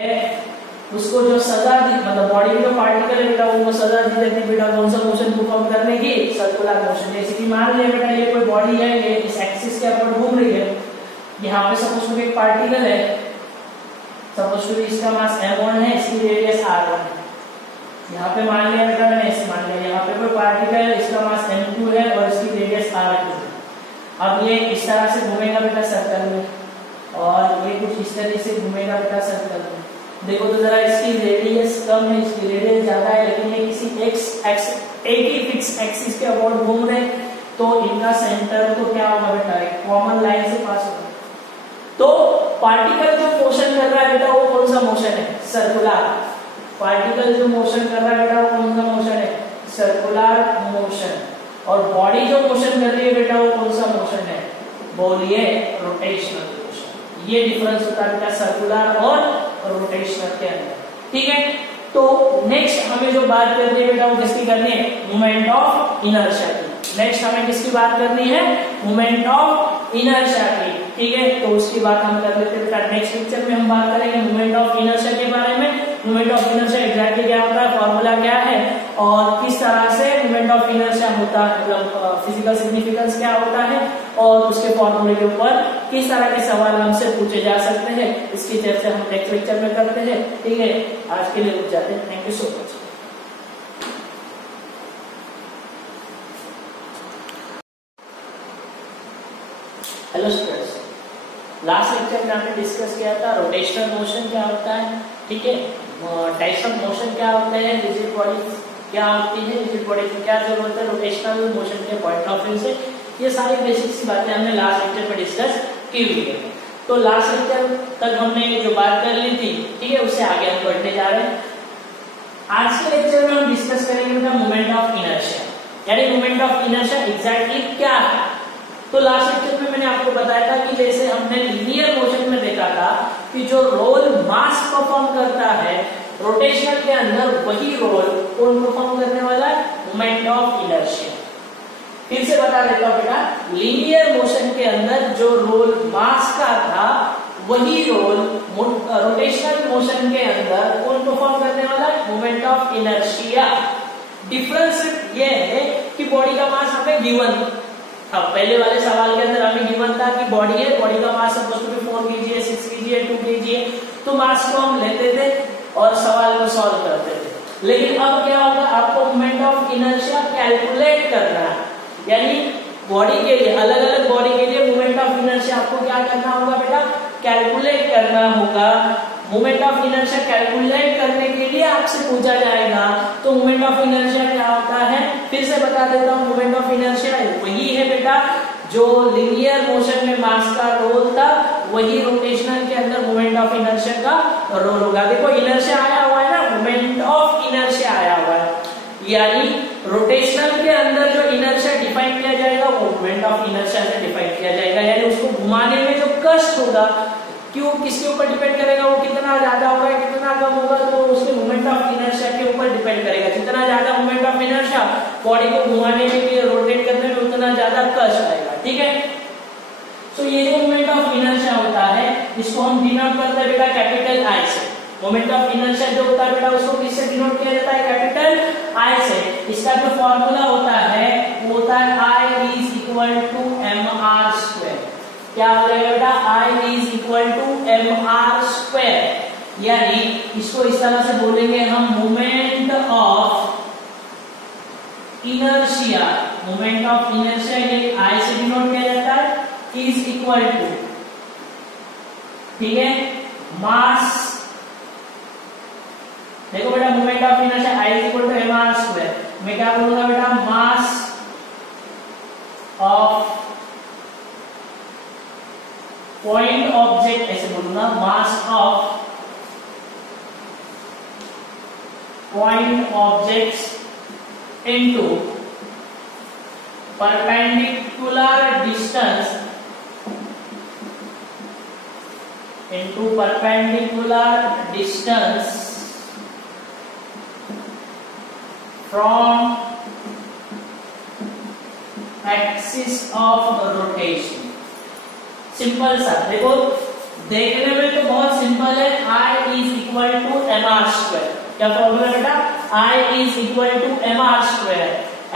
उसको जो सजा दी, मतलब बॉडी की जो पार्टिकल है बेटा उनको सजा दी जाती है बेटा कौन सा मोशन परफॉर्म करने की, सर्कुलर मोशन। जैसे कि मान लिया बेटा ये कोई बॉडी है, ये इस एक्सिस के अपोजिट घूम रही है, यहाँ पे सपोज टू एक पार्टिकल है, सपोज टू इसका मास m1 है, इसकी रेडियस r1 है। यहाँ पे मान लिया बेटा मैंने ऐसे मान लिया, यहाँ पे कोई पार्टिकल है, इसका मास m2 है और इसकी रेडियस r2 है। अब ये इस तरह से घूमेगा बेटा सर्कल में, और ये कुछ इस तरह से घूमेगा बेटा सर्कल में। देखो तो जरा इसकी रेडियस कम है, इसकी रेडियस ज्यादा है, लेकिन ये किसी एक ही फिक्स एक्सिस के अबाउट घूम रहे, तो इनका सेंटर तो क्या होगा बेटा, एक कॉमन लाइन से पास होगा। तो पार्टिकल जो मोशन कर रहा है बेटा वो कौन सा मोशन है, सर्कुलर। पार्टिकल जो मोशन कर रहा है बेटा वो कौन सा मोशन है, सर्कुलर मोशन। और बॉडी जो मोशन कर रही है बेटा वो कौन सा मोशन है, बोलिए रोटेशनल मोशन। ये डिफरेंस होता है बेटा सर्कुलर और रोटेशनल के अंदर, ठीक है। तो नेक्स्ट हमें जो बात करनी है बेटा वो किसकी करनी है, मोमेंट ऑफ इनर्शिया की। नेक्स्ट हमें किसकी बात करनी है, मोमेंट ऑफ इनर्शिया की, ठीक है। तो उसकी बात हम कर लेते हैं बेटा, नेक्स्ट लेक्चर में हम बात करेंगे मोमेंट ऑफ इनर्शिया के बारे में। मोमेंट ऑफ इनर्शिया एग्जैक्टली क्या होता है, फॉर्मूला क्या है, और किस तरह से मोमेंट ऑफ इनर्शिया होता है, मतलब फिजिकल सिग्निफिकेंस क्या होता है, और उसके फॉर्मूले के ऊपर किस तरह के सवाल हमसे पूछे जा सकते हैं, इसकी चर्चा हम नेक्स्ट लेक्चर में करते हैं, ठीक है। आज के लिए रुक जाते हैं, thank you so much. Hello students, last lecture में हमने डिस्कस किया था रोटेशनल मोशन क्या होता है, ठीक है। टाइप्स ऑफ मोशन क्या होते हैं, रिजिड बॉडी क्या होती है, रिजिड बॉडी की क्या जरूरत है रोटेशनल मोशन के पॉइंट ऑफ व्यू से, ये सारी बेसिक सी बातें हमने लास्ट लेक्चर में डिस्कस की हुई है। तो लास्ट लेक्चर तक हमने जो बात कर ली थी, ठीक है, उससे आगे हम बढ़ने जा रहे हैं। आज के लेक्चर में हम डिस्कस करेंगे मोमेंट ऑफ इनर्शिया, यानी मोमेंट ऑफ इनर्शिया एग्जैक्टली क्या है। तो लास्ट लेक्चर में मैंने आपको बताया था कि जैसे हमने लीनियर मोशन में देखा था कि जो रोल मास परफॉर्म करता है रोटेशनल के अंदर, वही रोल कौन परफॉर्म करने वाला है, मोमेंट ऑफ इनर्शिया। फिर से बता देता हूं बेटा, लीनियर मोशन के अंदर जो रोल मास का था वही रोल रोटेशनल मोशन के अंदर कौन परफॉर्म करने वाला है, मोमेंट ऑफ इनर्शिया। डिफरेंस ये है कि बॉडी का मास हमें गिवन, अब पहले वाले सवाल के अंदर हमें गिवन था कि बॉडी है, बॉडी का मास सपोज टू बी 4 kg है, 6 kg है, 2 kg है, तो मास को हम लेते थे और सवाल को सॉल्व करते थे। लेकिन अब क्या होगा, आपको मोमेंट ऑफ इनर्शिया कैलकुलेट करना है, यानी बॉडी के लिए, अलग अलग बॉडी के लिए मोमेंट ऑफ इनर्शिया आपको क्या करना होगा बेटा, कैलकुलेट करना होगा। मोमेंट ऑफ इनर्शिया कैलकुलेट करने के लिए आपसे पूछा जाएगा, तो मोमेंट ऑफ इनर्शिया क्या होता है, फिर से बता देता हूँ। मोमेंट ऑफ इनर्शिया वही है बेटा जो लीनियर मोशन में मास का रोल था, वही रोटेशनल के अंदर मोमेंट ऑफ इनर्शिया का रोल होगा। देखो इनर्शिया आया हुआ है ना, मोमेंट ऑफ इनर्शिया आया हुआ है, यानी रोटेशनल के अंदर जो इनर्शिया डिफाइन किया जाएगा वो मोमेंट ऑफ इनर्शिया से डिफाइन किया जाएगा, यानी उसको घुमाने में जो कष्ट होगा, क्यों, किसके ऊपर डिपेंड करेगा, वो कितना ज्यादा होगा कितना कम होगा, तो उसके मोमेंट ऑफ इनर्शिया के ऊपर डिपेंड करेगा। जितना ज्यादा मोमेंट ऑफ इनर्शिया, बॉडी को घुमाने के लिए, रोटेट करने में उतना ज्यादा कष्ट आएगा, ठीक है। तो ये जो मोमेंट ऑफ इनर्शिया होता है इसको हम डिनोट करते हैं बेटा कैपिटल आई से। मोमेंट ऑफ इनर्शिया जो होता है बेटा उसको किससे डिनोट किया जाता है, कैपिटल आई से। इसका जो फॉर्मूला होता है वो होता है I is equal to mr²। क्या हो जाएगा बेटा, I is equal to mr², यानी इसको इस तरह से बोलेंगे हम, moment of inertia. Moment of inertia ये I से डिनोट किया जाता है, इज इक्वल टू, ठीक है, मास। देखो बेटा moment of inertia I is equal to mr², मैं क्या बोलूंगा बेटा, मास ऑफ पॉइंट ऑब्जेक्ट, ऐसे बोलूंगा, mass of point objects into perpendicular distance from axis of rotation. Simple सा, देखो देखने में तो बहुत सिंपल है, I is equal to mr square. क्या फॉर्मूला बेटा, I is equal to mr square.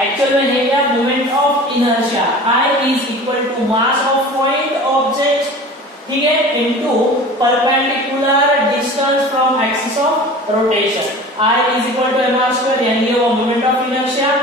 Actual में है क्या, moment of inertia. I is equal to mass of point object, ठीक है, into perpendicular distance from axis of rotation. I is equal to mr square, यानी वो moment of inertia,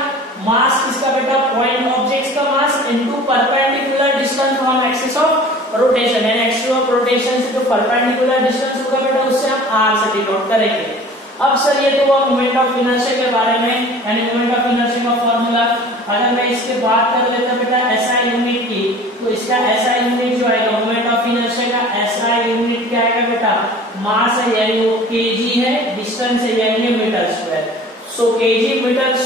मास किसका बेटा, point objects का mass, into perpendicular distance from axis of rotation, यानी axis of rotation से जो परपेंडिकुलर डिस्टेंस होगा बेटा उससे हम r से डिनोट करेंगे। अब सर ये तो हुआ मोमेंट ऑफ इनर्शिया के बारे में, यानी मोमेंट ऑफ इनर्शिया का फॉर्मूला। अगर मैं इसके बात कर लेता बेटा SI यूनिट की, तो इसका SI यूनिट जो आएगा मोमेंट ऑफ इनर्शिया का SI यूनिट क्या आएगा बेटा, मास है यानी वो kg है, डिस्टेंस है यानी मीटर स्क्वायर। सो kg मीटर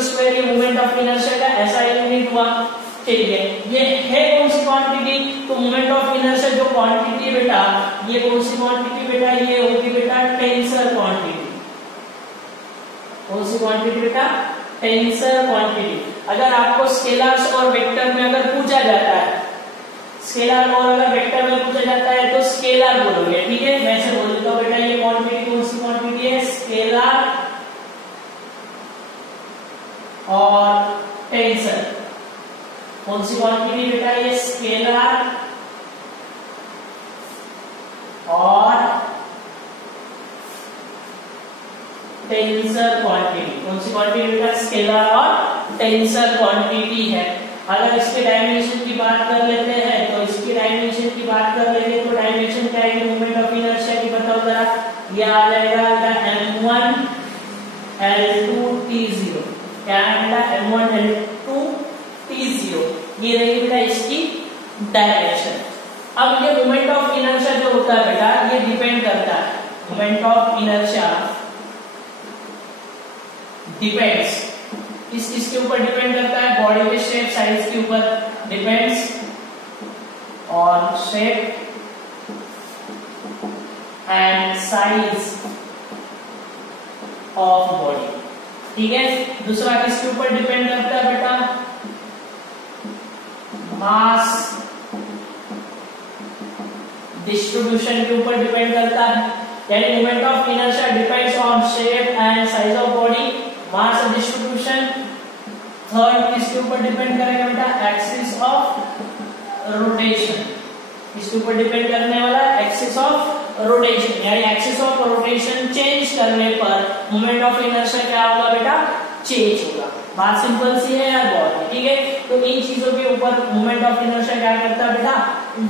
स्क्वायर ये मोमेंट ऑफ इनर्शिया का SI यूनिट हुआ। ठीक है, ये है कौन सी क्वांटिटी, तो मोमेंट ऑफ इनर्शिया जो क्वांटिटी बेटा, ये कौन सी क्वांटिटी बेटा, ये होगी बेटा टेंसर क्वांटिटी। कौन सी क्वांटिटी बेटा, टेंसर क्वांटिटी। अगर आपको स्केलर्स और वेक्टर में अगर पूछा जाता है, स्केलर और अगर वेक्टर में पूछा जाता है तो स्केलर बोलोगे, ठीक है। मैं से बोल देता हूं बेटा ये क्वांटिटी कौन सी क्वांटिटी है, स्केलर और टेंसर। कौन सी क्वांटिटी बेटा, ये स्केलर और टेंसर क्वांटिटी। कौन सी क्वांटिटी बेटा, स्केलर और टेंसर क्वांटिटी है। अगर इसके डायमेंशन की बात कर लेते हैं तो इसकी डायमेंशन की बात कर लेंगे तो डायमेंशन क्या है, मोमेंट ऑफ इनर्शिया की बताओ जरा, ये आ जाएगा m1 L2 T0। क्या है बेटा, m1 L2 T0, ये रहेगी बेटा इसकी डायरेक्शन। अब ये मोमेंट ऑफ इनर्शिया जो होता है बेटा, ये डिपेंड करता है, मोमेंट ऑफ इनर्शिया डिपेंड्स किसके ऊपर डिपेंड करता है, बॉडी के शेप साइज के ऊपर, depends on shape and size of body, ठीक है। दूसरा किसके ऊपर डिपेंड करता है बेटा, मास डिस्ट्रीब्यूशन के ऊपर डिपेंड करता है, यानी moment of inertia depends on shape and size of body, mass distribution. Third किसके ऊपर डिपेंड करेगा बेटा, एक्सिस ऑफ रोटेशन। इसके ऊपर डिपेंड करने वाला एक्सिस ऑफ रोटेशन, यानी एक्सिस ऑफ रोटेशन चेंज करने पर मोमेंट ऑफ इनर्शिया क्या होगा बेटा, चेंज होगा। बात सिंपल सी है यार, बहुत, ठीक है। तो इन चीजों के ऊपर मोमेंट ऑफ इनर्शिया क्या करता है बेटा,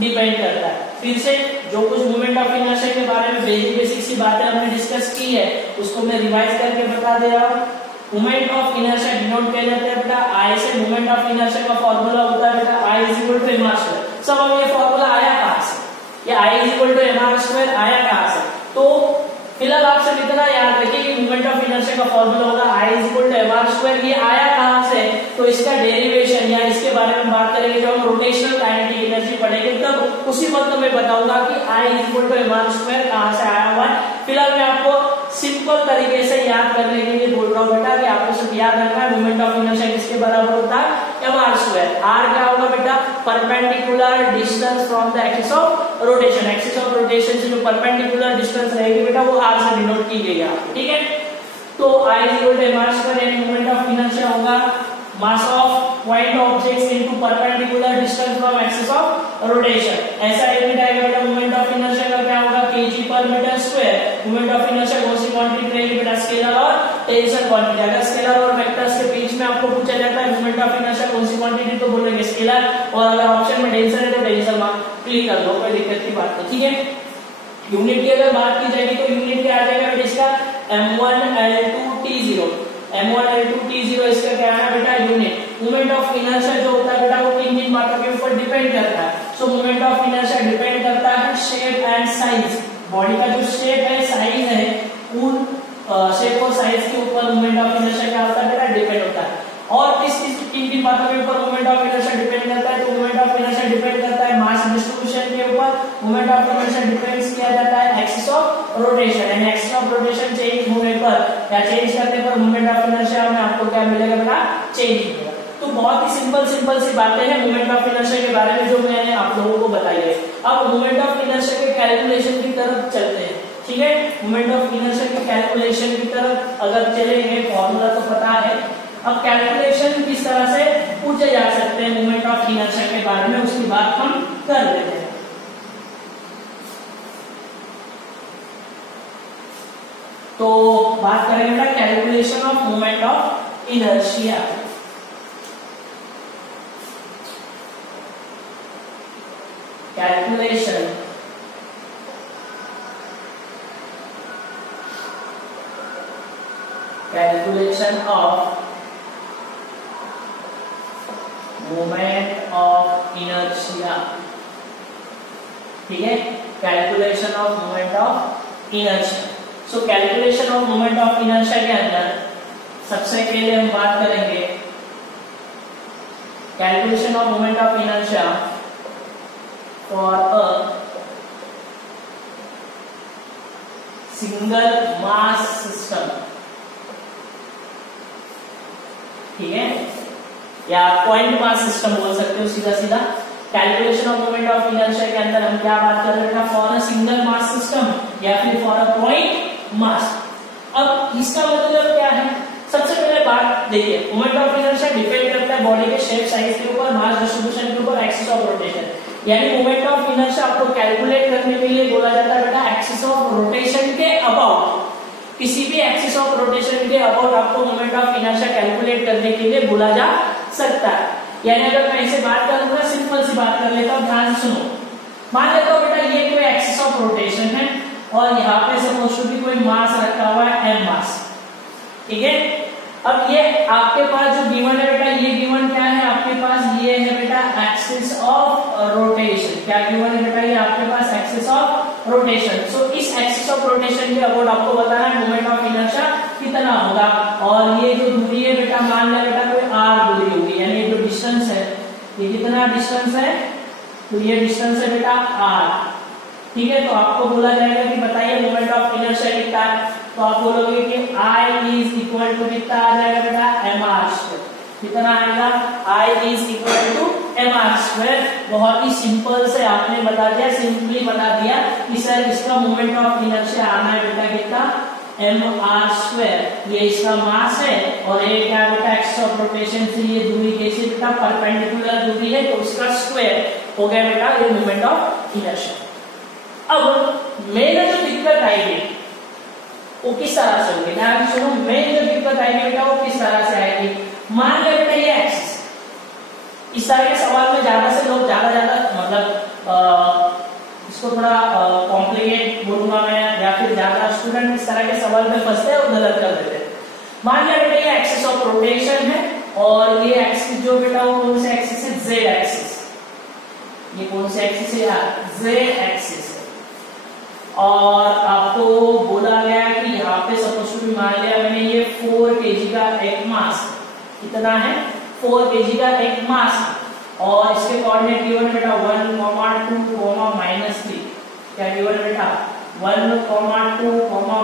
डिपेंड करता है। फिर से जो कुछ मोमेंट ऑफ इनर्शिया के बारे में बेसिक सी बातें हमने डिस्कस की है उसको मैं रिवाइज करके बता दे रहा हूँ। मोमेंट ऑफ इनर्शिया डिनोट किया जाता है बेटा I से। मोमेंट ऑफ इनर्शिया का फॉर्मूला होता है बेटा I is equal to mr square. सब अब ये फॉर्मूला आया कहां से, ये I is equal to mr square आया कहां से, तो फिलहाल आप सब इतना याद रखिए कि मोमेंट ऑफ इनर्शिया का फॉर्मूला होगा I is equal to mr square. ये आया कहां से, तो इसका डेरिवेशन या इसके बारे में बात करेंगे जब हम रोटेशनल काइनेटिक एनर्जी पढ़ेंगे, तब उसी वक्त मैं बताऊंगा कि I is equal to mr square कहां से आया हुआ है। फिलहाल मैं आपको सिंपल तरीके से याद करने के लिए बोल रहा हूं बेटा कि आपको सिर्फ याद रखना है मोमेंट ऑफ इनर्शिया किसके बराबर होता है, mr स्क्वायर। r क्या होगा बेटा, perpendicular distance from the axis of rotation. Axis of rotation से जो परपेंडिकुलर डिस्टेंस रहेगी बेटा वो r से डिनोट की गई है, ठीक है। तो I is equal to mr square, यानी मोमेंट ऑफ इनर्शिया होगा mass of point objects into perpendicular distance from axis of rotation. ऐसा यूनिट आएगा बेटा मोमेंट ऑफ इनर्शिया का क्या होगा, kg पर metre square. Moment of inertia कौन सी क्वांटिटी रहेगी बेटा, स्केलर और टेंसर क्वांटिटी। अगर स्केलर और वेक्टर्स के बीच में आपको पूछा जाता है मोमेंट ऑफ इनर्शिया कौन सी क्वांटिटी, तो बोलेंगे स्केलर, और अगर ऑप्शन में टेंसर है तो टेंसर मार्क क्लिक कर दो, कोई दिक्कत की बात नहीं, ठीक है। यूनिट की अगर बात की जाएगी तो यूनिट क्या आ जाएगा बेटा इसका, m1 L2 T0। m1 L2 T0 इसका क्या है बेटा, यूनिट। मोमेंट ऑफ इनर्शिया जो होता है बेटा वो किन किन बातों के ऊपर डिपेंड करता है, सो मोमेंट ऑफ इनर्शिया डिपेंड करता है शेप एंड साइज। बॉडी का जो शेप है, साइज है, उन शेप और साइज के ऊपर मोमेंट ऑफ इनर्शिया क्या होता है बेटा, डिपेंड होता है। और किन किन बातों के ऊपर मोमेंट ऑफ इनर्शिया डिपेंड करता है, तो मोमेंट ऑफ इनर्शिया डिपेंड करता है मास डिस्ट्रीब्यूशन के ऊपर। मोमेंट ऑफ इनर्शिया डिपेंड्स किया जाता है एक्सिस ऑफ रोटेशन, यानी एक्सिस ऑफ रोटेशन चेंज होने पर या चेंज करने पर मोमेंट ऑफ इनर्शिया में आपको क्या मिलेगा बेटा, चेंज मिलेगा। तो बहुत ही सिंपल सी बातें हैं मोमेंट ऑफ इनर्शिया के बारे में जो मैंने आप लोगों को बताई है। अब मोमेंट ऑफ इनर्शिया के कैलकुलेशन की तरफ चलते हैं, ठीक है। मोमेंट ऑफ इनर्शिया के कैलकुलेशन की तरफ अगर चलेंगे, फॉर्मूला तो पता है, अब कैलकुलेशन किस तरह से पूछे जा सकते हैं मोमेंट ऑफ इनर्शिया के बारे में, उसकी बात हम कर लेते हैं। तो बात करेंगे बेटा calculation of moment of inertia. Calculation of moment of inertia, ठीक है। Calculation of moment of inertia. So calculation of moment of inertia के अंदर सबसे पहले हम बात करेंगे calculation of moment of inertia for a single mass system, ठीक है, या पॉइंट मास सिस्टम बोल सकते हो सीधा सीधा। Calculation of moment of inertia के अंदर हम क्या बात कर रहे हैं, for a single mass system या फिर फॉर अ पॉइंट मास। अब इसका मतलब क्या है, सबसे पहले बात देखिए, मोमेंट ऑफ इनर्शिया डिपेंड करता है बॉडी के शेप साइज के ऊपर, मास डिस्ट्रीब्यूशन के ऊपर, एक्सिस ऑफ रोटेशन। यानी मोमेंट ऑफ इनर्शिया आपको कैलकुलेट करने के लिए बोला जाता है बेटा एक्सिस ऑफ रोटेशन के अबाउट, किसी भी एक्सिस ऑफ रोटेशन के अबाउट आपको मोमेंट ऑफ इनर्शिया कैलकुलेट करने के लिए बोला जा सकता है। यानी अगर मैं इसे बात करूंगा, सिंपल सी बात कर लेता हूं, ध्यान से सुनो। मान लेता हूं बेटा ये कोई एक्सिस ऑफ रोटेशन है और यहाँ पे सपोज टू बी कोई मास रखा हुआ है m मास, ठीक है। अब ये आपके पास जो गिवन है बेटा, ये गिवन क्या है आपके पास, ये है बेटा एक्सिस ऑफ रोटेशन। क्या गिवन है बेटा, ये आपके पास एक्सिस ऑफ रोटेशन। सो इस एक्सिस ऑफ रोटेशन के अबाउट आपको बताना है मोमेंट ऑफ इनर्शिया कितना होगा। और ये जो दूरी है बेटा, मान लिया बेटा कोई r दूरी होगी, यानी ये जो डिस्टेंस है, ये कितना डिस्टेंस है, तो ये डिस्टेंस है बेटा r, ठीक है। तो आपको बोला जाएगा कि बताइए मोमेंट ऑफ इनर्शिया कितना है, तो आप बोलोगे कि I इज इक्वल टू कितना आ जाएगा बेटा mr²। कितना आएगा, I is equal to mr²। बहुत ही सिंपल से आपने बता दिया, सिंपली बता दिया कि सर इसका मोमेंट ऑफ इनर्शिया आना है बेटा कितना, mr²। ये इसका मास है और ये क्या बेटा एक्सिस ऑफ रोटेशन से ये दूरी कैसे बेटा परपेंडिकुलर दूरी है, तो उसका स्क्वायर हो गया बेटा ये मोमेंट ऑफ इनर्शिया। अब मेन जो दिक्कत आएगी वो किस तरह से होगी, ध्यान सुनो, मेन जो दिक्कत आएगी बेटा वो किस तरह से आएगी। मान लिया बेटा ये एक्सिस, इस तरह के सवाल में ज्यादा से लोग ज्यादा मतलब इसको थोड़ा कॉम्प्लिकेट बोलूंगा मैं, या फिर ज्यादा स्टूडेंट इस तरह के सवाल में फंसते हैं और गलत कर देते हैं। मान लिया बेटा ये एक्सिस ऑफ रोटेशन है और ये एक्सिस जो बेटा वो कौन से एक्सिस है, जेड एक्सिस। ये कौन से एक्सिस है यार, जेड एक्सिस है। और आपको बोला गया कि यहाँ पे सपोज टू मान लिया मैंने ये 4 kg का एक मास, कितना है 4 kg का एक मास, और इसके कोऑर्डिनेट गिवन बेटा 1, 2, -3। क्या गिवन बेटा 1, 2,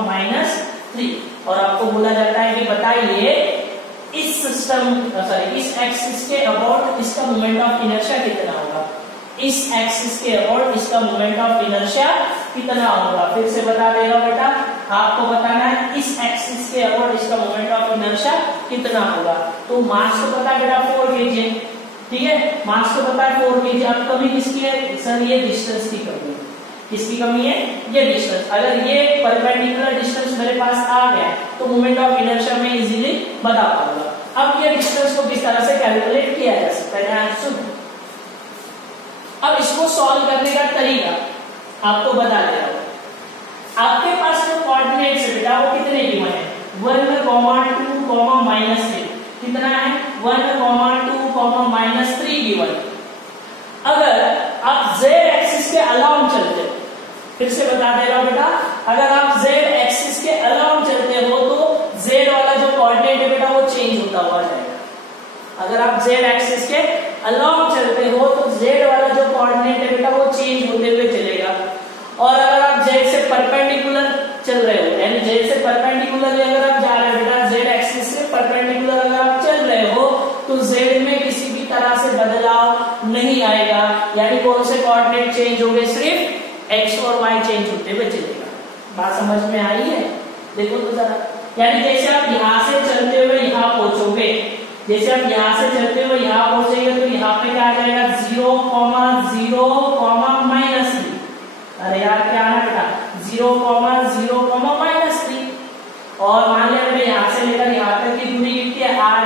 -3। और आपको बोला जाता है कि बताइए इस सिस्टम सॉरी इस एक्सिस के अबाउट इसका मोमेंट ऑफ इनर्शिया कितना होगा, इस एक्सिस के अबाउट इसका मोमेंट ऑफ इनर्शिया कितना होगा। फिर से बता देगा बेटा, आपको बताना है इस एक्सिस के अबाउट इसका मोमेंट ऑफ इनर्शिया कितना होगा। तो मास को पता बेटा 4 kg, ठीक है, मास को पता है 4 kg। अब कमी किसकी है सर, ये डिस्टेंस की कमी है। किसकी कमी है, ये डिस्टेंस। अगर ये परपेंडिकुलर डिस्टेंस मेरे पास आ गया तो मोमेंट ऑफ इनर्शिया में इजीली बता पाऊंगा। अब ये डिस्टेंस को किस तरह से कैलकुलेट किया जा सकता है, ध्यान सुनो। अब इसको सॉल्व करने का तरीका आपको बता दे रहा हूं। आपके पास जो कोऑर्डिनेट्स है बेटा वो कितने गिवन है, 1, 2, -3। कितना है 1, 2, -3 गिवन। अगर आप z एक्सिस के अलाउंग चलते हो, फिर से बता दे रहा हूं बेटा, अगर आप z एक्सिस के अलाउंग चलते हो तो z वाला जो कोऑर्डिनेट है बेटा वो चेंज होता हुआ जाएगा। अगर आप z एक्सिस के अलाउंग चलते हो तो z वाला जो कोऑर्डिनेट है बेटा वो चेंज होते हुए चलेगा। और अगर आप z से परपेंडिकुलर चल रहे हो, यानी z से परपेंडिकुलर अगर आप जा रहे हो बेटा, z एक्सिस से परपेंडिकुलर अगर आप चल रहे हो तो z में कोऑर्डिनेट चेंज हो गए, सिर्फ एक्स और वाई चेंज होते हुए चलेगा। बात समझ में आई है? देखो तो जरा, यानी जैसे आप यहाँ से चलते हुए यहाँ पहुंचोगे, जैसे आप यहाँ से चलते हुए यहाँ पहुंचेंगे तो यहाँ पे क्या आ जाएगा 0, 0, -3। अरे यार क्या आना बेटा 0, 0, -3। और मान लिया मैंने यहाँ से लेकर यहाँ तक की दूरी कितनी है r,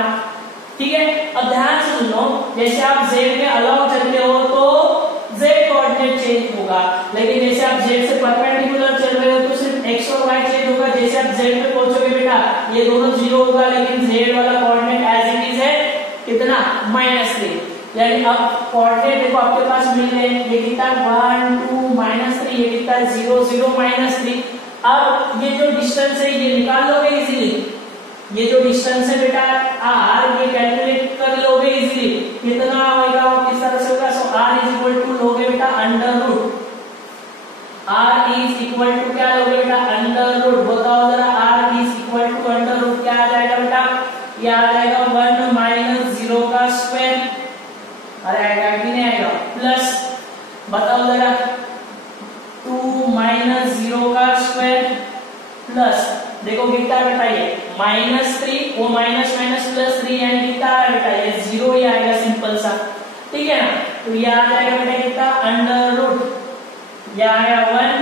ठीक है। अब ध्यान से सुनो, जैसे आप z में अलॉन्ग चलते हो तो z कोऑर्डिनेट चेंज होगा, लेकिन जैसे आप z से परपेंडिकुलर चल रहे हो तो सिर्फ x और y चेंज होगा। जैसे आप z पे पहुंचोगे बेटा ये दोनों 0 होगा, लेकिन z वाला कोऑर्डिनेट एज इट इज है कितना -3। यानी अब कोऑर्डिनेट देखो आपके पास मिल गए, ये कितना 1, 2, -3, ये कितना 0, 0, -3। अब ये जो डिस्टेंस है ये निकाल लोगे इजीली, ये जो डिस्टेंस है बेटा r ये कैलकुलेट कर लोगे इजीली, कितना होगा और किस तरह से होगा। So r is equal to लोगे बेटा under root, r is equal to क्या लोगे बेटा अंडर रूट। बताओ जरा r is equal to under root क्या आ जाएगा बेटा, ये आ जाएगा 1 - 0 का स्क्वायर। अरे आएगा कि नहीं आएगा, प्लस बताओ जरा 2 - 0 का स्क्वायर प्लस देखो कितना बेटा ये -3, वो माइनस प्लस 3 यानी कितना आ बेटा ये 0 ही आएगा सिंपल सा, ठीक है ना। तो ये आ जाएगा बेटा कितना अंडर रूट, ये आएगा 1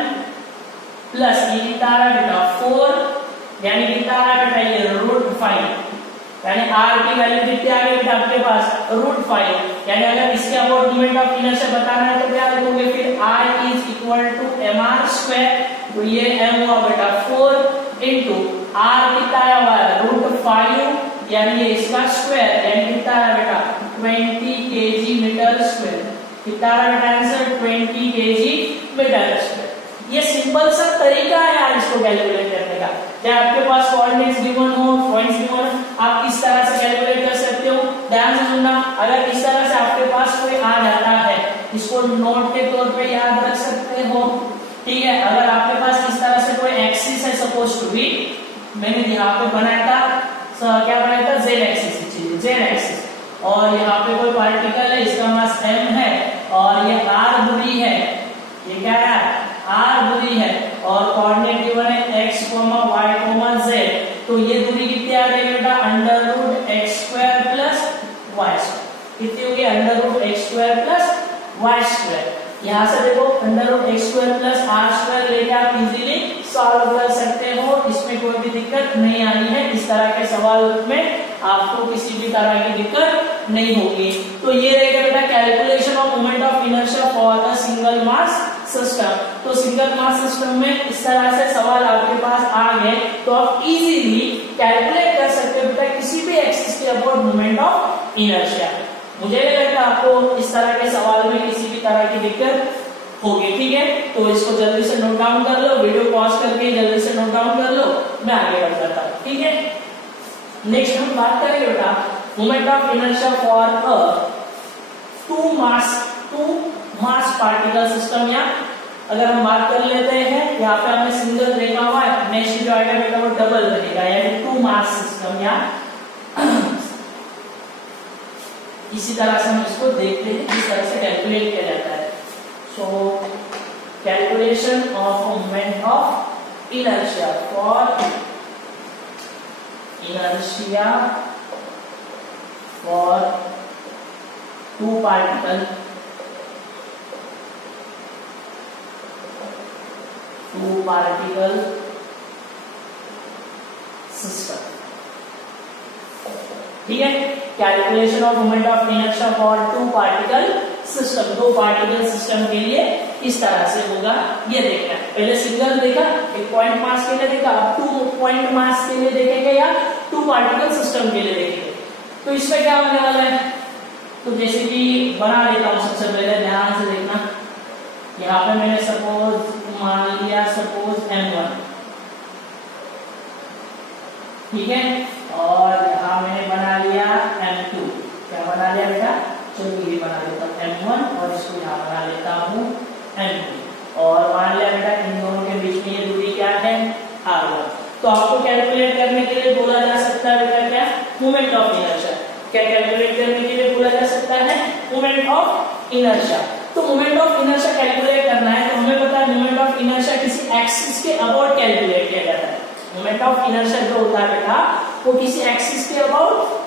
प्लस ये कितना आ रहा बेटा 4 यानी कितना आ रहा बेटा ये √5, यानी r की वैल्यू कितनी आ गई बेटा आपके पास √5। यानी अगर इसके अबाउट मोमेंट ऑफ इनर्शिया बताना है तो क्या लिखोगे फिर r is equal to mr square, तो ये m हुआ बेटा 4 इंटू r कितना आया हुआ है √5 यानी ये इसका स्क्वायर, यानी कितना आया बेटा 20 kg मीटर स्क्वायर। कितना आया बेटा आंसर 20 kg मीटर स्क्वायर। ये सिंपल सा तरीका है यार इसको कैलकुलेट करने का। चाहे आपके पास कोऑर्डिनेट्स गिवन हो, पॉइंट्स गिवन हो, आप इस तरह से कैलकुलेट कर सकते हो। ध्यान से सुनना, अगर इस तरह से आपके पास कोई आ जाता है इसको नोट के तौर पे याद रख सकते हो, ठीक है। अगर आपके पास इस तरह से कोई एक्सिस है सपोज टू बी, मैंने यहाँ पे बनाया था क्या बनाया था z एक्सिस, z एक्सिस, और यहाँ पे कोई पार्टिकल है इसका मास m है और ये r दूरी है, ये क्या है r दूरी है और कोऑर्डिनेट गिवन है x, y, z, तो ये दूरी कितनी आ गई बेटा under root x square plus y square. कितनी होगी under root x square plus y square. यहाँ से देखो under root x square plus r square लेके आप इजीली सॉल्व कर सकते हो, इसमें कोई भी दिक्कत नहीं आनी है। इस तरह के सवाल में आपको किसी भी तरह की दिक्कत नहीं होगी। तो ये रहेगा बेटा calculation of moment of inertia for a single mass system. तो सिंगल मास सिस्टम में इस तरह से सवाल आपके पास आ गए तो आप इजीली कैलकुलेट कर सकते हो बेटा किसी भी एक्सिस के अबाउट मोमेंट ऑफ इनर्शिया। मुझे नहीं लगता आपको इस तरह के सवाल में किसी भी तरह की दिक्कत होगी, ठीक है। तो इसको जल्दी से नोट डाउन कर लो, वीडियो पॉज करके जल्दी से नोट डाउन कर लो, मैं आगे बढ़ जाता हूँ, ठीक है। नेक्स्ट हम बात करेंगे बेटा moment of inertia for a two mass particle system. या अगर हम बात कर लेते हैं, यहाँ पे हमने सिंगल देखा हुआ है, नेक्स्ट जो आएगा बेटा वो डबल रहेगा, यानी टू मास सिस्टम। या इसी तरह से हम इसको देखते हैं किस तरह से कैलकुलेट किया जाता है। So calculation of moment of inertia for two particle system, ठीक है। Calculation of moment of inertia for two particle system, दो पार्टिकल सिस्टम के लिए इस तरह से होगा, ये देखना है। पहले सिंगल देखा, एक पॉइंट मास के लिए देखा, अब 2 पॉइंट मास के लिए देखेंगे या टू पार्टिकल सिस्टम के लिए देखेंगे। तो इसमें क्या होने वाला है, तो जैसे कि बना लेता हूं, सबसे पहले ध्यान से देखना। यहाँ पे मैंने सपोज मान लिया सपोज m1, ठीक है, और यहाँ मैंने बना लिया m2। क्या बना लिया बेटा, चलो ये बना लेता हूँ m1 और इसको यहाँ बना लेता हूँ m2, और मान लिया बेटा इन दोनों के बीच में ये दूरी क्या है r1। तो आपको कैलकुलेट करने के लिए बोला जा सकता है बेटा क्या, मोमेंट ऑफ इनर्शिया। क्या कैलकुलेट करने के लिए बोला जा सकता है, मोमेंट ऑफ इनर्शिया। तो मोमेंट ऑफ इनर्शिया कैलकुलेट करना है तो हमें पता है मोमेंट ऑफ इनर्शिया किसी एक्सिस के अबाउट कैलकुलेट किया जाता है। मोमेंट ऑफ इनर्शिया जो होता है बेटा वो किसी एक्सिस के अबाउट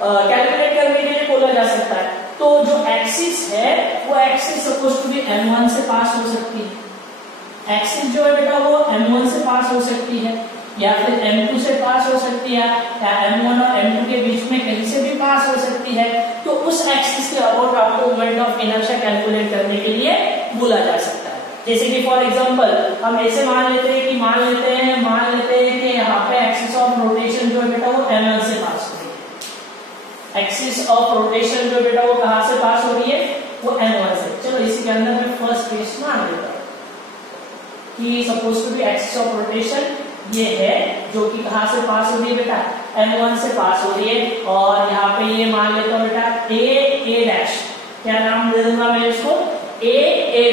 कैलकुलेट करने के लिए बोला जा सकता है। तो जो एक्सिस है वो axis suppose to B m1 से पास हो सकती है। एक्सिस जो है बेटा वो m1 से पास हो सकती है या फिर m2 से पास हो सकती है या m1 और m2 के बीच में कहीं से भी पास हो सकती है। तो उस एक्सिस के अबाउट आपको मोमेंट ऑफ इनर्शिया कैलकुलेट करने के लिए बोला जा सकता है। जैसे कि फॉर एग्जांपल हम ऐसे मान लेते हैं कि यहाँ पे एक्सिस ऑफ रोटेशन जो है बेटा वो m1 से पास हो रही है। एक्सिस ऑफ रोटेशन जो बेटा वो कहां से पास हो रही है वो m1 से। चलो इसी के अंदर मैं फर्स्ट केस मान लेता हूं कि suppose to be axis of rotation ये है जो कि कहां से पास हो रही है बेटा m1 से पास हो रही है। और यहाँ पे ये मान लेता हूं बेटा a डैश, क्या नाम दे दूंगा मैं इसको a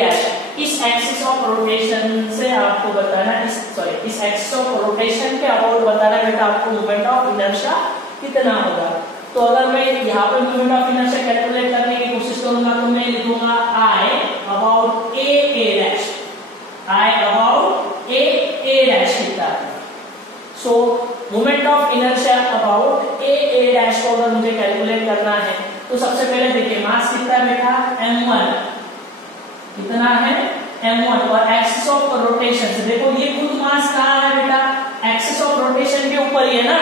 डैश। इस एक्सिस ऑफ रोटेशन से आपको बताना इस एक्सिस ऑफ रोटेशन के अबाउट बताना बेटा आपको मोमेंट ऑफ इनर्शिया कितना होगा। तो अगर मैं यहाँ पे मोमेंट ऑफ इनर्शिया कैलकुलेट करने की कोशिश करूंगा तो मैं लिखूंगा I about a dash, I about a dash लिखता है। सो moment of inertia about a dash को अगर मुझे कैलकुलेट करना है तो सबसे पहले देखिए मास कितना है बेटा m1, कितना है m1 और एक्सिस ऑफ रोटेशन से देखो ये खुद मास कहाँ है बेटा एक्सिस ऑफ रोटेशन के ऊपर ही है ना।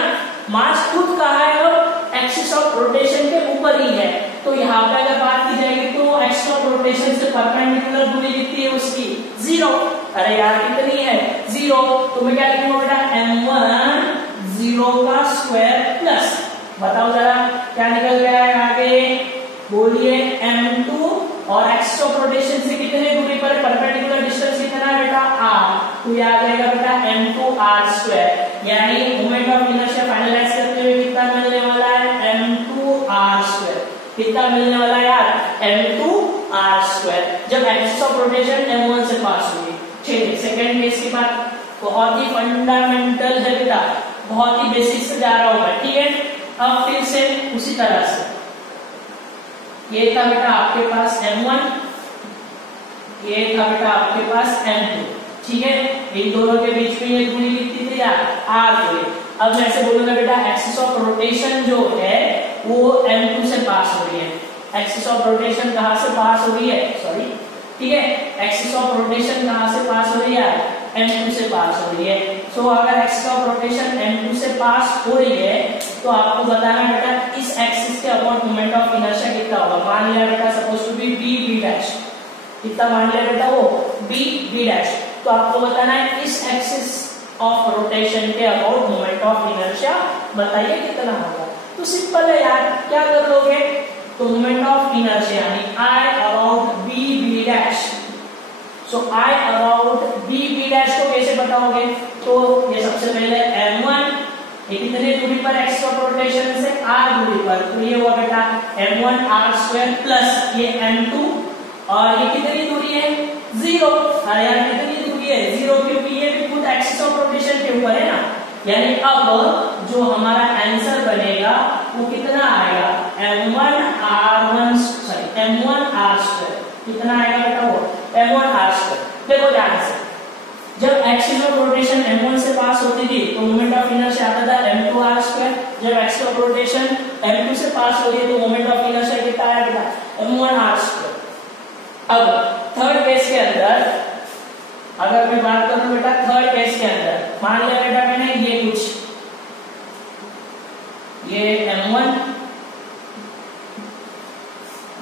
मास खुद कहाँ है अब एक्सिस ऑफ रोटेशन के ऊपर ही है। तो यहाँ पे अगर बात की जाएगी तो एक्सिस ऑफ रोटेशन से परपेंडिकुलर दूरी कितनी है उसकी 0। अरे यार कितनी है 0। तो मैं क्या लिखूंगा बेटा m1 0 का स्क्वायर प्लस बताओ जरा क्या निकल गया है आगे बोलिए m2 और एक्सिस ऑफ रोटेशन से कितने दूरी पर परपेंडिकुलर डिस्टेंस कितना है बेटा r। तो ये आ जाएगा बेटा m2 r स्क्वायर। यानी मोमेंट ऑफ इनर्शिया फाइनलाइज करते हुए कितना मिलने वाला है m2 r स्क्वायर। कितना मिलने वाला है यार m2 r स्क्वायर जब एक्सिस ऑफ रोटेशन m1 से पास हुई। ठीक है, सेकंड केस की बात बहुत ही फंडामेंटल है बेटा, बहुत ही बेसिक से जा रहा हूं मैं। ठीक है, अब फिर से उसी तरह से ये था बेटा आपके पास m1, ये था बेटा आपके पास m2। ठीक है, इन दोनों के बीच में ये दूरी कितनी थी यार r दूरी। अब मैं ऐसे बोलूंगा बेटा एक्सिस ऑफ रोटेशन जो है वो m2 से पास हो रही है। एक्सिस ऑफ रोटेशन कहां से पास हो रही है सॉरी ठीक है, एक्सिस ऑफ रोटेशन कहां से पास हो रही है m2 से पास हो रही है। सो अगर एक्सिस ऑफ रोटेशन m2 से पास हो रही है तो आपको बताना बेटा इस एक्सिस के अबाउट मोमेंट ऑफ इनर्शिया कितना होगा। मान लिया बेटा suppose to be b dash, कितना मान लिया बेटा वो b डैश। तो आपको बताना है इस एक्सिस ऑफ रोटेशन के अबाउट मोमेंट ऑफ इनर्शिया बताइए कितना होगा। तो सिंपल है यार, क्या कर लोगे तो मोमेंट ऑफ इनर्शिया यानी I about b dash. So I about b dash को कैसे बताओगे तो ये सबसे पहले m1 ये कितने दूरी पर एक्सिस ऑफ रोटेशन से r दूरी पर, तो ये हुआ बेटा m1 r स्क्वायर प्लस ये m2 और ये कितनी दूरी है 0। अरे यार कितनी दूरी है 0 क्योंकि ये भी खुद एक्सिस ऑफ रोटेशन के ऊपर है ना। यानी अब जो हमारा आंसर बनेगा वो कितना आएगा m1 r स्क्वायर। कितना आएगा बेटा वो m1 r स्क्वायर। देखो ध्यान से जब एक्सिस ऑफ रोटेशन m1 से पास होती थी तो मोमेंट ऑफ इनर्शिया आता था m2 r स्क्वायर। जब एक्सिस ऑफ रोटेशन m2 से पास हो रही है तो मोमेंट ऑफ इनर्शिया कितना आया बेटा m1 r स्क्वायर। अब थर्ड केस के अंदर अगर मैं बात करूं बेटा थर्ड केस के अंदर मान लिया बेटा मैंने ये कुछ ये m1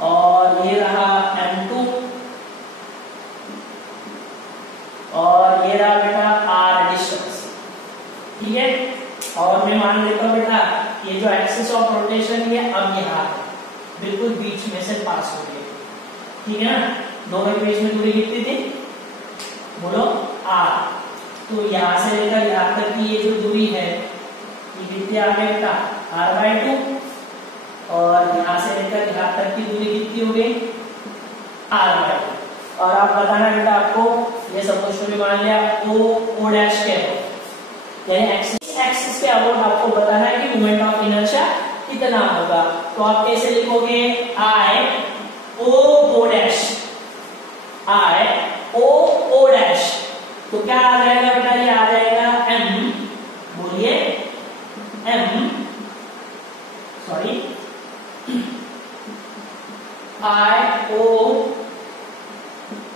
और ये रहा m2 और ये रहा बेटा r डिस्टेंस। ठीक है, और मैं मान लेता हूं बेटा ये जो एक्सिस ऑफ रोटेशन है अब यहाँ बिल्कुल बीच में से पास हो गई। ठीक है ना, दोनों के बीच में दूरी कितनी थी बोलो r। तो यहां से लेकर यहां तक की ये जो दूरी है ये कितनी आ गई बेटा r/2 और यहां से लेकर यहां तक की दूरी कितनी हो गई r/2। और आप बताना बेटा आपको ये सपोज टू बी मान लिया o डैश के हो यानी एक्सिस के अबाउट आपको बताना है कि मोमेंट ऑफ इनर्शिया कितना होगा। तो आप कैसे लिखोगे I O dash I O O dash, तो क्या आ जाएगा बेटा, ये आ जाएगा M, बोलिए M, sorry I O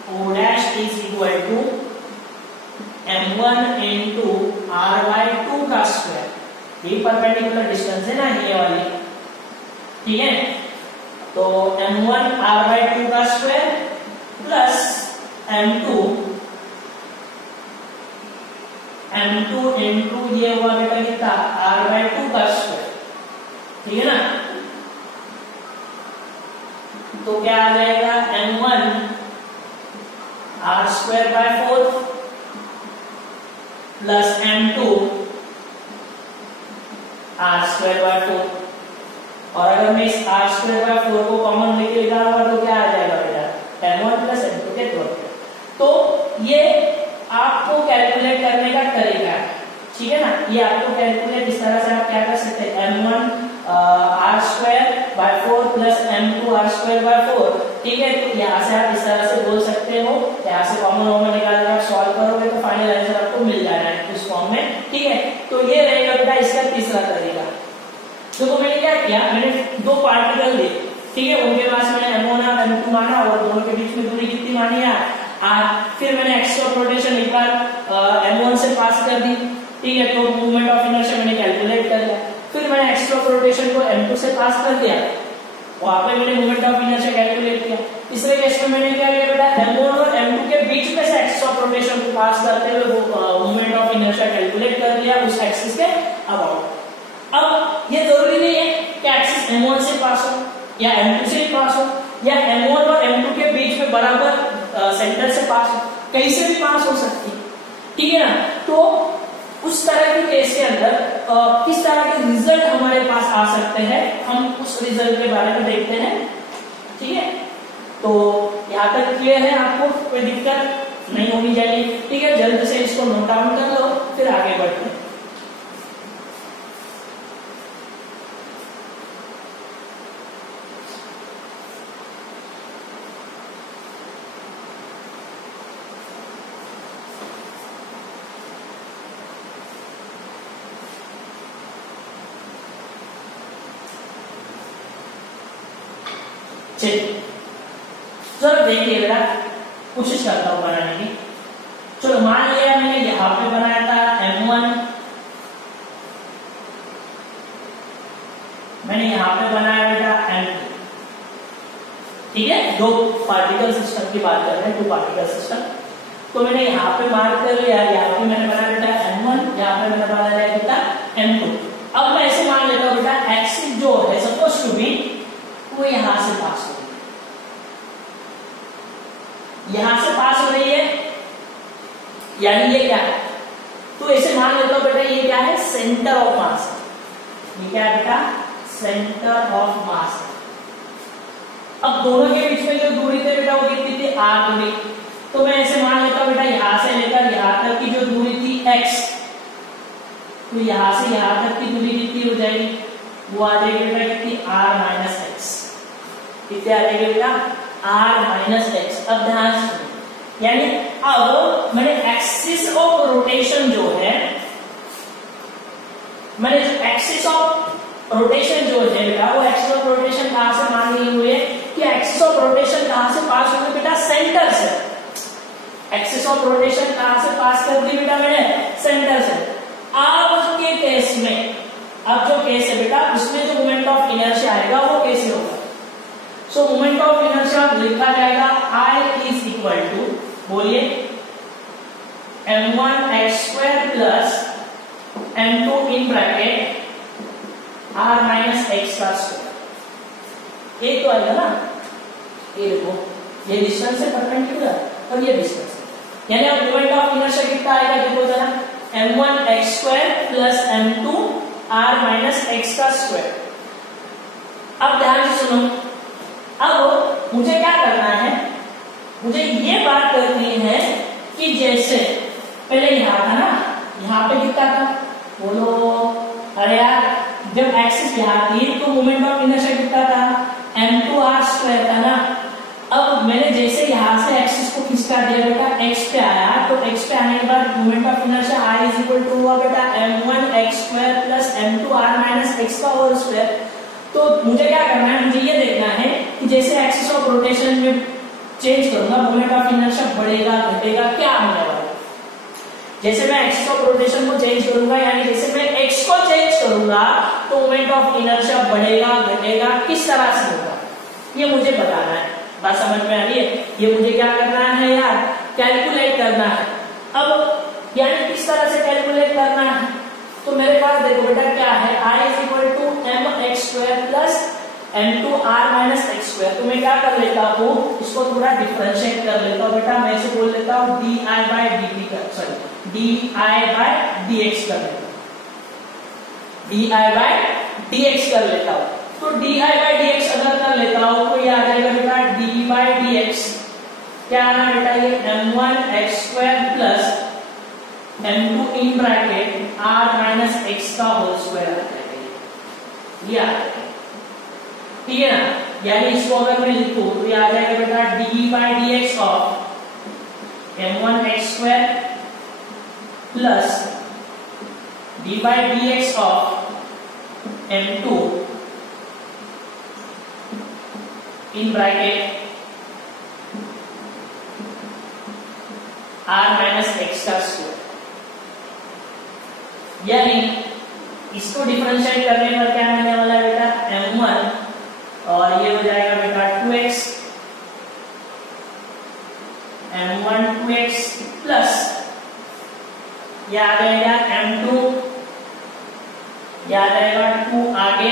O dash is equal to M1 into R/2 का स्क्वायर, ये परपेंडिकुलर डिस्टेंस है ना ये वाली, ठीक है। तो M1 R/2 का स्क्वायर प्लस M2 into ये हुआ बेटा कितना R/2 का स्क्वायर, ठीक है ना। तो क्या आ जाएगा M1 R²/4 plus M2 R²/4, और अगर मैं इस R²/4 को कॉमन लेके निकालूंगा तो क्या आ जाएगा बेटा M1 प्लस M2 के तौर पे। तो ये आपको कैलकुलेट करने का तरीका है, ठीक है ना। ये आपको कैलकुलेट इस तरह से आप क्या कर सकते हैं, M1 R²/4 plus M2 R²/4, ठीक है। तो यहाँ से आप इस तरह से बोल सकते हो, यहाँ से कॉमन कॉमन निकाल कर आप सॉल्व करोगे तो फाइनल आंसर आपको मिल जाएगा इस फॉर्म में, ठीक है। तो ये रहेगा बेटा इसका तीसरा तरीका। तो मैंने क्या किया, मैंने दो पार्टिकल लिए, ठीक है, उनके पास मैंने M1 और M2 माना और दोनों के बीच में दूरी कितनी मानी है R। फिर मैंने एक्स ऑफ रोटेशन एक बार M1 से पास कर दी, ठीक है, तो मूवमेंट ऑफ इनर्शिया मैंने कैलकुलेट कर लिया। फिर मैंने एक्स ऑफ रोटेशन को M2 से पास कर दिया, वहां पे मैंने मूवमेंट ऑफ इनर्शिया कैलकुलेट किया। तीसरे केस में मैंने क्या किया बेटा, M1 और M2 के बीच में से एक्सिस ऑफ रोटेशन को पास करते हुए मूवमेंट ऑफ इनर्शिया कैलकुलेट कर लिया उस एक्सिस के अबाउट। अब ये जरूरी नहीं है कि एक्सिस M1 से पास हो या M2 से पास हो या M1 और M2 के बीच में बराबर सेंटर से पास हो, कहीं से भी पास हो सकती है, ठीक है ना। तो उस तरह के केस के अंदर किस तरह के रिजल्ट हमारे पास आ सकते हैं, हम उस रिजल्ट के बारे में देखते हैं, ठीक है। तो यहाँ तक क्लियर है, आपको कोई दिक्कत नहीं होनी चाहिए, ठीक है। जल्द से इसको नोट डाउन कर लो, फिर आगे बढ़ते हैं। चलिए चलो देखिए बेटा, कोशिश करता हूं बनाने की। चलो मान लिया मैंने यहां पे बनाया था M1, मैंने यहां पे बनाया बेटा M2, ठीक है। दो पार्टिकल सिस्टम की बात कर रहे हैं, 2 पार्टिकल सिस्टम। तो मैंने यहां पे मार्क कर लिया, यहां पे मैंने बनाया बेटा M1, यहां पे मैंने बनाया बेटा M2। अब मैं ऐसे मान लेता हूं बेटा एक्सिस जो है सपोज टू बी वो यहां से पास हो रही है, यहां से पास हो रही है, यानी ये क्या है, तो ऐसे मान लेता हूं बेटा ये क्या है, सेंटर ऑफ मास। ये क्या है बेटा, सेंटर ऑफ मास। अब दोनों के बीच में जो दूरी थी बेटा वो कितनी थी, R दूरी। तो मैं ऐसे मान लेता हूं बेटा यहां से लेकर यहां तक की जो दूरी थी x, तो यहां से यहां तक की दूरी कितनी हो जाएगी, वो आ जाएगी बेटा कितनी, R - x। कितने आ जाएगी बेटा, R - x। अब ध्यान से, यानी अब मैंने एक्सिस ऑफ रोटेशन जो है, मैंने एक्सिस ऑफ रोटेशन जो है बेटा, वो एक्सिस ऑफ रोटेशन कहां से मान ली हुई है कि एक्सिस ऑफ रोटेशन कहां से पास होगी बेटा, सेंटर से। एक्सिस ऑफ रोटेशन कहां से पास कर दी बेटा मैंने, सेंटर से। अब के केस में, अब जो केस है बेटा उसमें जो मोमेंट ऑफ इनर्शिया आएगा वो कैसे होगा, सो मोमेंट ऑफ इनर्शिया लिखा जाएगा I इज इक्वल टू, बोलिए M1 x² plus M2 in bracket R - x का स्क्वायर। एक तो आएगा ना, ये देखो ये डिस्टेंस है परपेंडिकुलर और ये डिस्टेंस है, यानी अब मोमेंट ऑफ इनर्शिया कितना आएगा, देखो जरा, M1 x² plus M2 R - x का स्क्वायर। अब ध्यान से सुनो, अब मुझे क्या करना है, मुझे ये बात करनी है कि जैसे पहले यहां था ना, यहां पे कितना था, बोलो, अरे यार जब एक्सिस यहां थी तो मोमेंट ऑफ इनर्शिया कितना था, M2 R² था ना। अब मैंने जैसे यहां से एक्सिस को moment of inertia I is equal to हुआ बेटा m1 x square plus m2 r minus x का होल स्क्वायर। तो मुझे क्या करना है, मुझे ये देखना है कि जैसे एक्सिस ऑफ रोटेशन में चेंज करूंगा मोमेंट ऑफ इनर्शिया बढ़ेगा घटेगा क्या होने वाला है। जैसे मैं एक्सिस ऑफ रोटेशन को चेंज करूंगा यानी जैसे मैं x को चेंज करूंगा तो मोमेंट ऑफ इनर्शिया बढ़ेगा घटेगा किस तरह से होगा ये मुझे बताना है। बात समझ में आ रही है? ये मुझे क्या करना है यार, कैलकुलेट करना है। अब यानी किस तरह से कैलकुलेट करना है, तो मेरे पास देखो बेटा क्या है, I is equal to M X square plus m2 r minus X square. तो मैं क्या कर लेता हूँ, इसको थोड़ा डिफरेंशिएट कर लेता हूँ बेटा, मैं इसे बोल देता हूँ D I by D T sorry D I by D x कर लेता हूँ, D I by D x कर लेता हूँ। तो D I by D x अगर कर लेता हूँ तो ये आ जाएगा बेटा डी बाई डी एक्स, क्या आना बेटा ये m1 x square plus m2 in bracket r minus x का होल स्क्वायर आ जाएगा, ये आ जाएगा, ठीक है ना। यानी इसको अगर मैं लिखूं तो ये आ जाएगा बेटा D by D x of m1 x square plus D by D x of m2 in bracket r minus x का स्क्वायर। यानी इसको डिफरेंशिएट करने पर क्या मिलने वाला है बेटा m1 और ये हो जाएगा बेटा 2x m1 2x प्लस ये आ जाएगा m2, ये आ जाएगा 2 आगे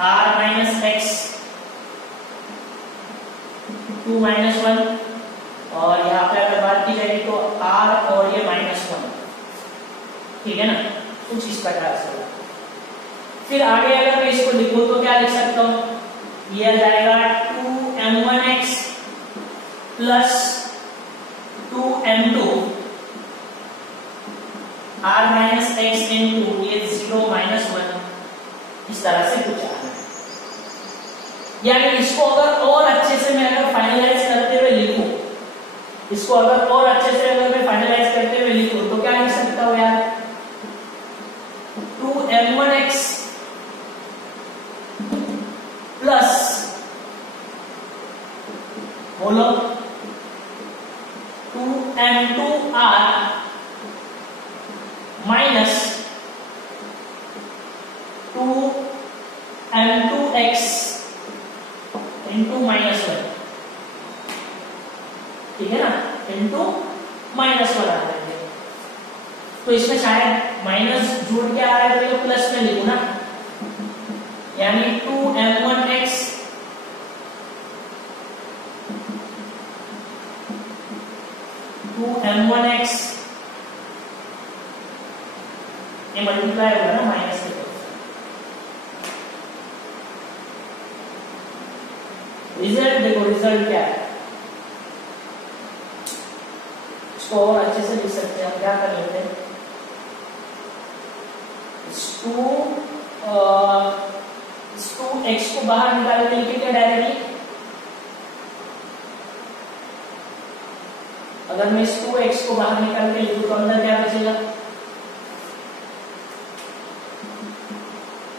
r माइनस एक्स 2 माइनस 1 और यहाँ पे अगर बात की जाएगी तो r और ये माइनस 1, ठीक है ना, कुछ इस प्रकार से। फिर आगे अगर मैं इसको लिखूं तो क्या लिख सकता हूं, ये आ जाएगा 2m1x plus 2m2 r minus x into ये 0 माइनस 1, इस तरह से कुछ आना है। यानी इसको अगर और अच्छे से मैं अगर फाइनलाइज करते हुए लिखूं, इसको अगर और अच्छे से अगर मैं फाइनलाइज करते हुए लिखूं तो क्या लिख सकता हूं यार, 2m1x प्लस बोलो 2m2r minus 2m2x into minus 1, ठीक है ना, इंटू माइनस 1 आ जाएंगे। तो इसमें शायद माइनस जोड़ के आ रहा है तो ये प्लस में लिखूं ना, यानी 2m1x ये मल्टीप्लाई होगा ना माइनस के, रिजल्ट देखो रिजल्ट क्या है, इसको और अच्छे से लिख सकते हैं। क्या कर लेते हैं, 2x को बाहर निकाल के लिखेंगे डायरेक्टली। अगर मैं इस 2x को बाहर निकाल के लिखूं तो अंदर क्या बचेगा,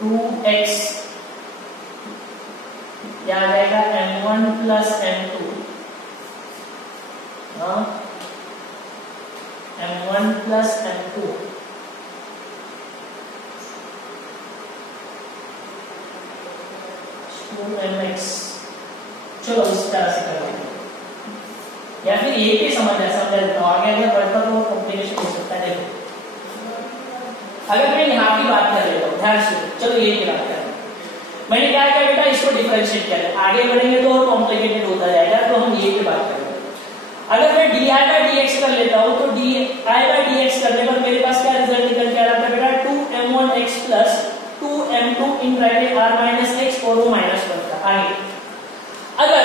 2x क्या आ जाएगा m1 plus m2, m1 plus m2 2mx। चलो इस तरह से कर लेंगे, या फिर एक ही समझ देता हूं, आगे अगर बढ़ता तो कॉम्प्लिकेशन हो सकता है। देखो अगर मैं यहाँ की बात कर लेता हूँ, ध्यान से चलो ये की बात कर, मैंने क्या किया बेटा, इसको डिफरेंशिएट किया, आगे बढ़ेंगे तो और कॉम्प्लिकेटेड होता जाएगा, तो हम ये की बात करेंगे। अगर मैं D I by D x कर लेता हूँ तो D I by D x करने पर मेरे पास क्या रिजल्ट निकल के आ रहा था बेटा, 2m1x plus 2m2 in bracket r minus x और वो माइनस 1 था। आगे अगर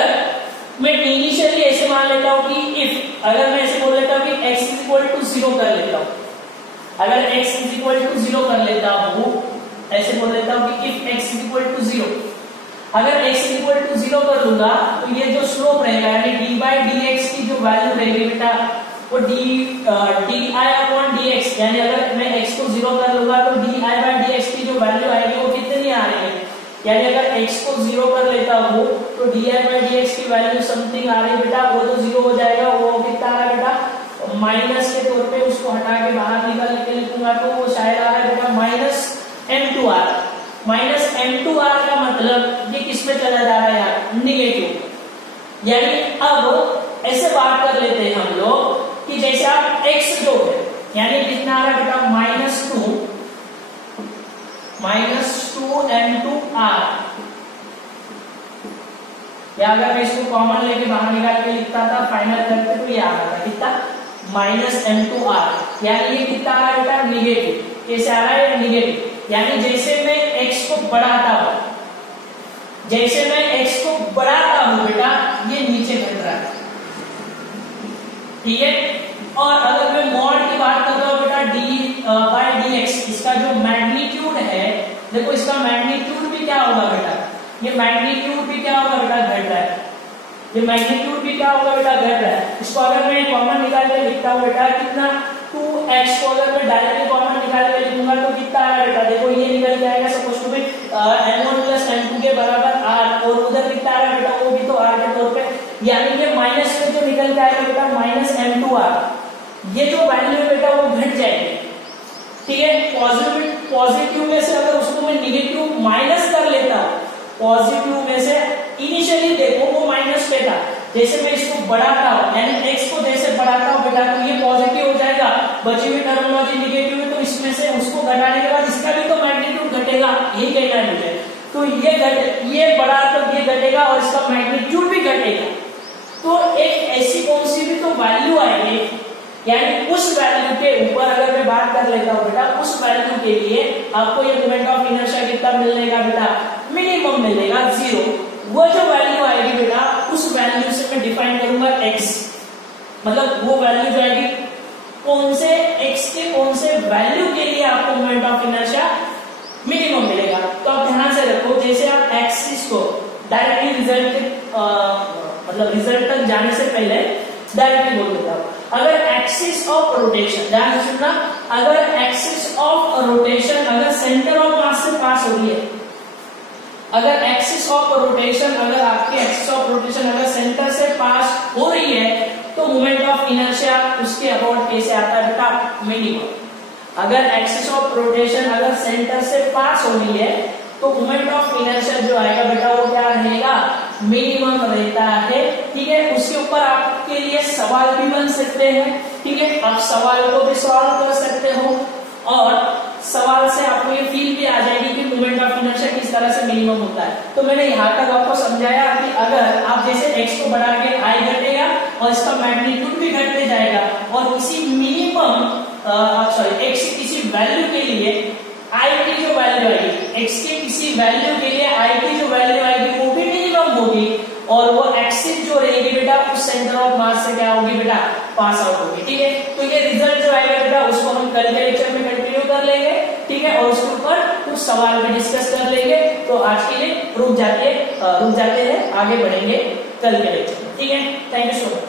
मैं इनिशियली ऐसे मान लेता हूं कि इफ, अगर मैं ऐसे बोल लेता हूं कि x इज इक्वल टू 0 कर लेता हूं, अगर x इज इक्वल टू 0 कर लेता हूं, ऐसे बोल लेता हूं कि if x is equal to 0, अगर x इज इक्वल टू 0 कर लूंगा तो ये जो स्लोप रहेगा यानी डी बाई डी एक्स की जो वैल्यू रहेगी बेटा वो D I upon D x, यानी अगर मैं x को 0 कर लूंगा तो D I by D x की जो वैल्यू आएगी वो कितनी आ रही है, यानी अगर x को 0 कर लेता हूँ तो D I by D x की वैल्यू समथिंग आ रही है बेटा, वो तो 0 हो जाएगा, वो कितना आ रहा है बेटा माइनस के तौर पे उसको हटा के बाहर निकाल के लिखूंगा तो वो शायद आ रहा है बेटा माइनस m2r। माइनस m2r का मतलब ये किस में चला जा रहा है यार, निगेटिव। यानी अब ऐसे बात कर लेते हैं हम लोग कि जैसे आप x जो है यानी कितना आ रहा है बेटा माइनस टू m2r, या अगर मैं इसको कॉमन लेके बाहर निकाल के लिखता था फाइनल करके तो ये आ रहा था कितना माइनस m2r, यानी ये कितना आ रहा है बेटा निगेटिव। कैसे आ रहा है निगेटिव, यानी जैसे मैं x को बढ़ाता हूं, जैसे मैं x को बढ़ाता हूं बेटा ये नीचे घट रहा है, ठीक है। और अगर मैं मॉड की बात करता हूं बेटा डी बाई डी एक्स, इसका जो मैग्नीट्यूड है देखो, इसका मैग्नीट्यूड भी क्या होगा बेटा, ये मैग्नीट्यूड भी क्या होगा बेटा घट रहा है, ये मैग्नीट्यूड भी क्या होगा बेटा घट रहा है। इसको अगर मैं कॉमन निकाल के लिखता हूं बेटा कितना 2x को अगर मैं डायरेक्टली कॉमन निकाल के लिखूंगा तो कितना आएगा बेटा, देखो ये निकल के आएगा suppose to B n1 plus n2 के बराबर r, और उधर कितना आएगा बेटा वो भी तो r के तौर पे, यानी कि माइनस में जो निकल के आएगा बेटा माइनस m2r, ये जो वैल्यू बेटा वो घट जाएगी, ठीक है। पॉजिटिव में से अगर उसको मैं निगेटिव माइनस कर लेता हूं, पॉजिटिव में से इनिशियली देखो वो माइनस पे था, जैसे मैं इसको बढ़ाता हूं यानी x को जैसे बढ़ाता हूं बेटा तो ये पॉजिटिव हो जाएगा, बची हुई टर्मिनोलॉजी निगेटिव है तो इसमें से उसको घटाने के बाद इसका भी तो मैग्नीट्यूड घटेगा, यही कहना है मुझे। तो ये बढ़ा तो ये घटेगा और इसका मैग्नीट्यूड भी घटेगा, तो एक ऐसी कौन सी भी तो वैल्यू आएगी, यानी उस वैल्यू के ऊपर अगर मैं बात कर लेता हूं बेटा उस वैल्यू के लिए आपको ये मोमेंट ऑफ इनर्शिया कितना मिलेगा बेटा, मिनिमम मिलेगा 0। वो जो वैल्यू आएगी बेटा उस वैल्यू से मैं डिफाइन करूंगा x, मतलब वो वैल्यू जो आएगी कौन से x के कौन से वैल्यू के लिए आपको मोमेंट ऑफ इनर्शिया मिनिमम मिलेगा। तो आप ध्यान से रखो, जैसे आप एक्सिस को डायरेक्टली रिजल्ट तक जाने से पहले डायरेक्टली बोल देता हूं, अगर एक्सिस ऑफ रोटेशन, ध्यान से सुनना, अगर एक्सिस ऑफ रोटेशन अगर सेंटर ऑफ मास से पास हो रही है, अगर एक्सिस ऑफ रोटेशन अगर आपकी एक्सिस ऑफ रोटेशन अगर सेंटर से पास हो रही है तो मोमेंट ऑफ इनर्शिया उसके अबाउट कैसे आता है बेटा, मिनिमम। अगर एक्सिस ऑफ रोटेशन अगर सेंटर से पास हो रही है तो मोमेंट ऑफ इनर्शिया जो आएगा बेटा वो क्या रहेगा, मिनिमम रहता है, ठीक है। उसके ऊपर आपके लिए सवाल भी बन सकते हैं, ठीक है, आप सवाल को भी सॉल्व कर सकते हो और सवाल से आपको ये फील भी आ जाएगी कि मोमेंट ऑफ इनर्शिया किस तरह से मिनिमम होता है। तो मैंने यहाँ तक आपको समझाया कि अगर आप जैसे x को बढ़ा के i घटेगा और इसका मैग्नीट्यूड भी घटते जाएगा और किसी मिनिमम x की किसी वैल्यू के लिए i की जो वैल्यू आएगी, x के किसी वैल्यू के लिए i की जो वैल्यू आएगी वो भी मिनिमम होगी और वो एक्सिस जो रहेगी बेटा उस सेंटर ऑफ मास से क्या होगी बेटा, पास आउट होगी, ठीक है। तो ये रिजल्ट जो आएगा बेटा उसको हम कल के लेक्चर में कंटिन्यू कर लेंगे, ठीक है, और उसके ऊपर कुछ सवाल भी डिस्कस कर लेंगे। तो आज के लिए रुक जाते हैं, आगे बढ़ेंगे कल के लेक्चर में, ठीक है। Thank you so much.